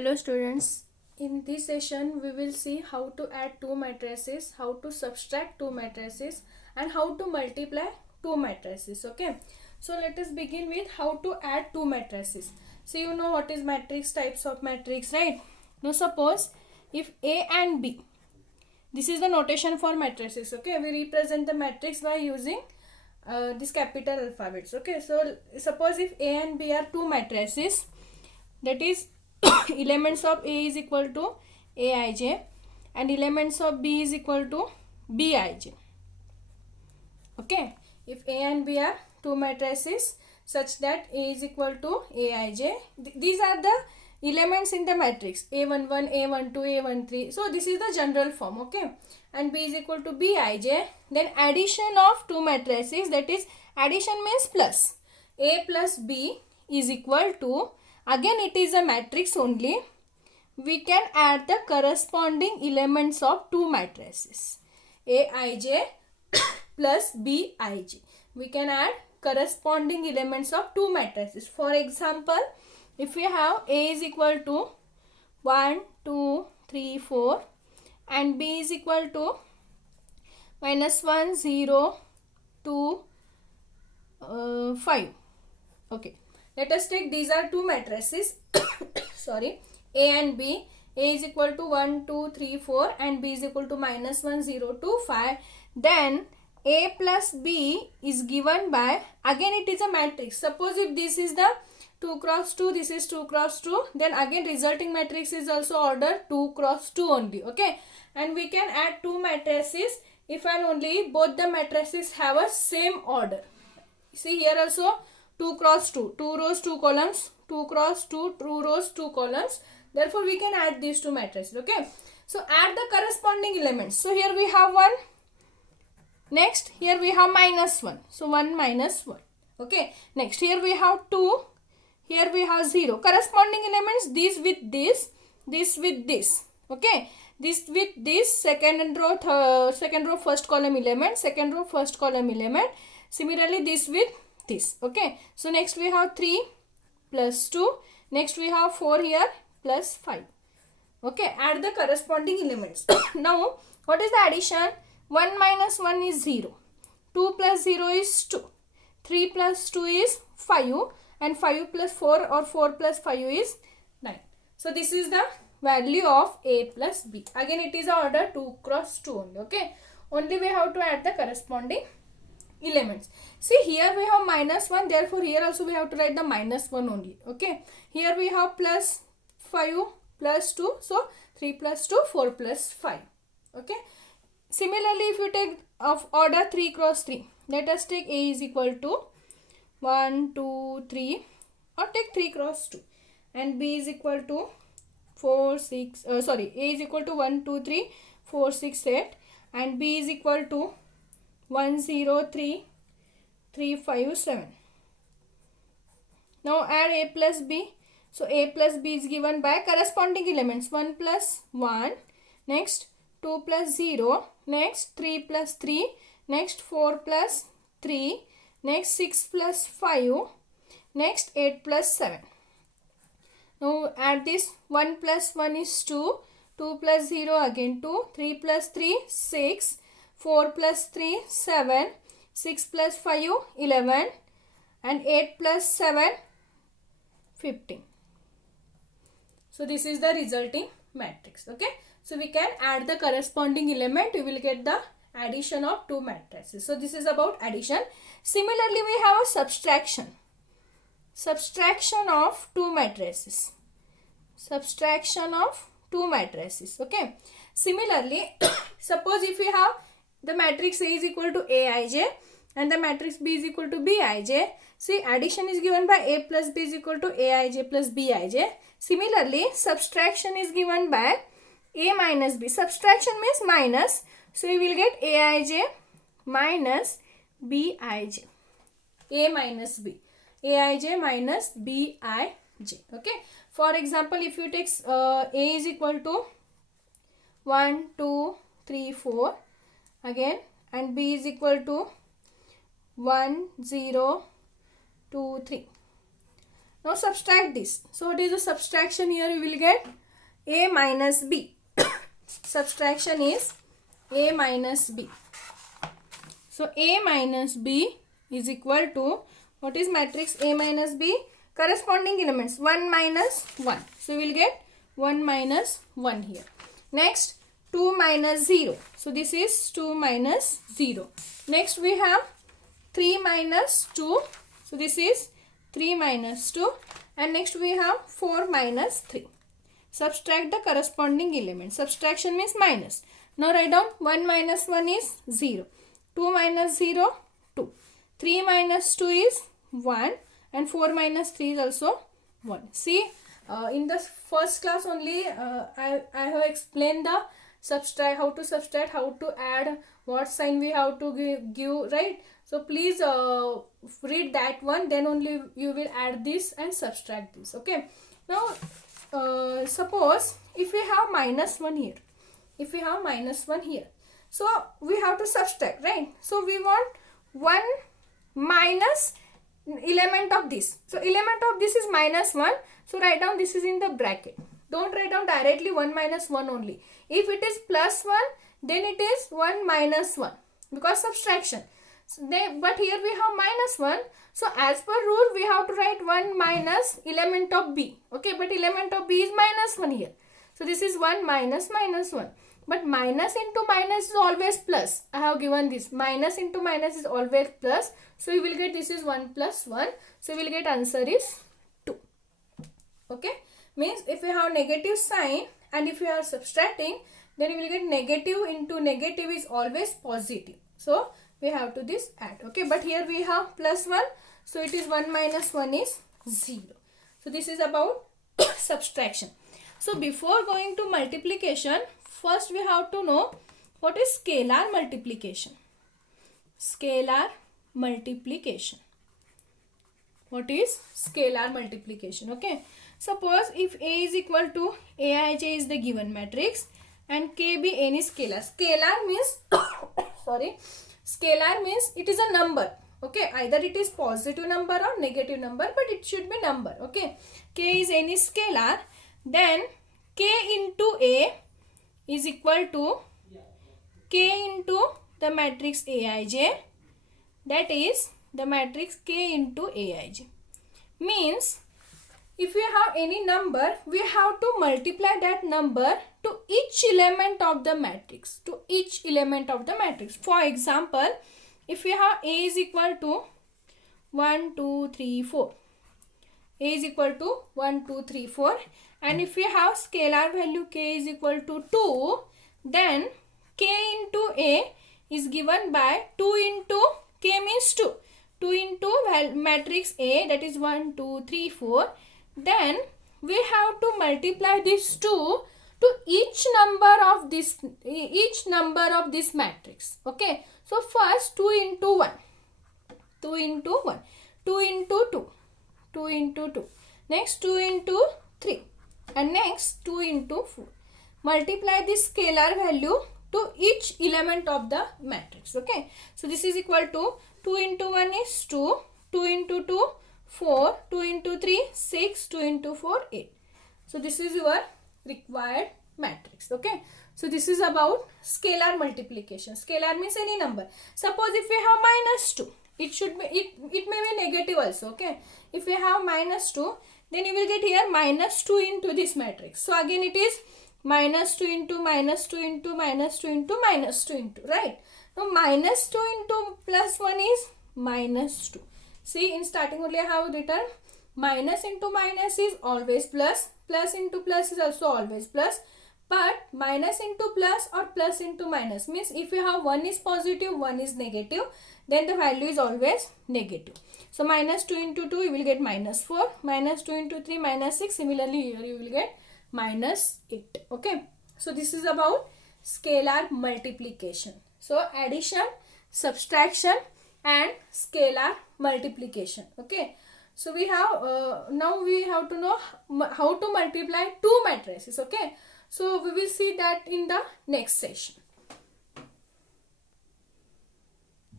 Hello students, in this session we will see how to add two matrices, how to subtract two matrices and how to multiply two matrices. Okay, so let us begin with how to add two matrices. So you know what is matrix, types of matrix, right? Now suppose if A and B, this is the notation for matrices. Okay, we represent the matrix by using this capital alphabets. Okay, so suppose if A and B are two matrices, that is elements of A is equal to Aij and elements of B is equal to Bij. Okay, if A and B are two matrices such that A is equal to Aij, these are the elements in the matrix A11, A12, A13. So this is the general form. Okay, and B is equal to Bij. Then addition of two matrices, that is addition means plus. A plus B is equal to, again it is a matrix only, we can add the corresponding elements of two matrices Aij plus Bij. We can add corresponding elements of two matrices. For example, if we have A is equal to 1, 2, 3, 4 and B is equal to -1, 0, 2, 5. Okay, let us take, these are two matrices sorry, A and B. A is equal to 1, 2, 3, 4 and B is equal to -1, 0, 2, 5. Then A plus B is given by, again it is a matrix. Suppose if this is the 2 cross 2, this is 2 cross 2, then again resulting matrix is also order 2 cross 2 only. Okay, and we can add two matrices if and only both the matrices have a same order. See here also 2 cross 2, 2 rows 2 columns, 2 cross 2, 2 rows 2 columns. Therefore we can add these two matrices. Okay, so add the corresponding elements. So here we have 1, next here we have -1, so 1 minus 1. Okay, next here we have 2, here we have 0. Corresponding elements, this with this, this with this. Okay, this with this, second row first column element, second row first column element. Similarly this with this. Okay, so next we have 3 plus 2, next we have 4 here plus 5. Okay, add the corresponding elements. Now what is the addition? 1 minus 1 is 0, 2 plus 0 is 2, 3 plus 2 is 5 and 5 plus 4 or 4 plus 5 is 9. So this is the value of A plus B. Again it is order 2 cross 2 only. Okay, only we have to add the corresponding elements. See here we have -1, therefore here also we have to write the -1 only. Okay, here we have plus 5 plus 2, so 3 plus 2, 4 plus 5. Okay, similarly if you take of order 3 cross 3, let us take A is equal to 1, 2, 3 or take 3 cross 2 and B is equal to 4, 6, A is equal to 1, 2, 3, 4, 6, 8 and B is equal to 1, 0, 3, 3, 5, 7. Now add A plus B. So A plus B is given by corresponding elements 1 plus 1, next 2 plus 0, next 3 plus 3, next 4 plus 3, next 6 plus 5, next 8 plus 7. Now add this, 1 plus 1 is 2, 2 plus 0 again 2, 3 plus 3, 6, 4 plus 3, 7, 6 plus 5, 11 and 8 plus 7, 15. So this is the resulting matrix. Okay, so we can add the corresponding element, we will get the addition of two matrices. So this is about addition. Similarly we have a subtraction. Subtraction of two matrices. Subtraction of two matrices. Okay, similarly suppose if we have the matrix A is equal to Aij and the matrix B is equal to Bij. See, addition is given by A plus B is equal to Aij plus Bij. Similarly, subtraction is given by A minus B. Subtraction means minus. So, we will get Aij minus Bij. A minus B. Aij minus Bij. Okay. For example, if you take A is equal to 1, 2, 3, 4 again and B is equal to 1, 0, 2, 3. Now subtract this. So what is the subtraction here? You will get A minus B. Subtraction is A minus B. So A minus B is equal to, what is matrix A minus B? Corresponding elements 1 minus 1. So we will get 1 minus 1 here. Next 2 minus 0. So this is 2 minus 0. Next we have 3 minus 2. So this is 3 minus 2. And next we have 4 minus 3. Subtract the corresponding element. Subtraction means minus. Now write down 1 minus 1 is 0. 2 minus 0, 2. 3 minus 2 is 1. And 4 minus 3 is also 1. See, in the first class only I have explained the subtract, how to subtract, how to add, what sign we have to give, right? So please read that one, then only you will add this and subtract this. Okay. Now suppose if we have minus 1 here, if we have minus 1 here, so we have to subtract, right? So we want 1 minus element of this. So element of this is minus 1. So write down this is in the bracket. Don't write down directly 1 minus 1 only. If it is plus 1, then it is 1 minus 1 because subtraction. So but here we have minus 1. So as per rule we have to write 1 minus element of B. Okay, but element of B is minus 1 here. So this is 1 minus minus 1. But minus into minus is always plus. I have given this. Minus into minus is always plus. So you will get this is 1 plus 1. So you will get answer is 2. Okay. Means if we have negative sign and if we are subtracting, then we will get negative into negative is always positive. So we have to this add. Okay. But here we have plus 1. So it is 1 minus 1 is 0. So this is about subtraction. So before going to multiplication, first we have to know what is scalar multiplication. Scalar multiplication. What is scalar multiplication? Okay. Suppose if A is equal to Aij is the given matrix and K be any scalar. Scalar means sorry. Scalar means it is a number. Okay. Either it is positive number or negative number, but it should be number. Okay. K is any scalar. Then K into A is equal to K into the matrix Aij, that is the matrix K into Aij. Means if we have any number, we have to multiply that number to each element of the matrix. To each element of the matrix. For example, if we have A is equal to 1, 2, 3, 4. A is equal to 1, 2, 3, 4. And if we have scalar value K is equal to 2, then K into A is given by 2 into K means 2. 2 into matrix A, that is 1, 2, 3, 4. Then we have to multiply this 2 to each number of this matrix. Okay. So first 2 into 1. 2 into 1. 2 into 2. 2 into 2. Next 2 into 3. And next 2 into 4. Multiply this scalar value to each element of the matrix. Okay. So this is equal to 2 into 1 is 2. 2 into 2, 4. 2 into 3, 6. 2 into 4, 8. So this is your required matrix. Okay. So this is about scalar multiplication. Scalar means any number. Suppose if we have minus 2. It should be, it may be negative also. Okay. If we have minus 2, then you will get here minus 2 into this matrix. So again it is minus 2 into minus 2 into minus 2 into minus 2 into, right? Now minus 2 into plus 1 is minus 2. See, in starting only I have written minus into minus is always plus. Plus into plus is also always plus. But minus into plus or plus into minus means if you have one is positive, one is negative, then the value is always negative. So minus 2 into 2 you will get minus 4. Minus 2 into 3 minus 6. Similarly here you will get minus 8. Okay. So this is about scalar multiplication. So addition, subtraction and scalar multiplication. Okay. So we have now we have to know how to multiply two matrices. Okay. So we will see that in the next session.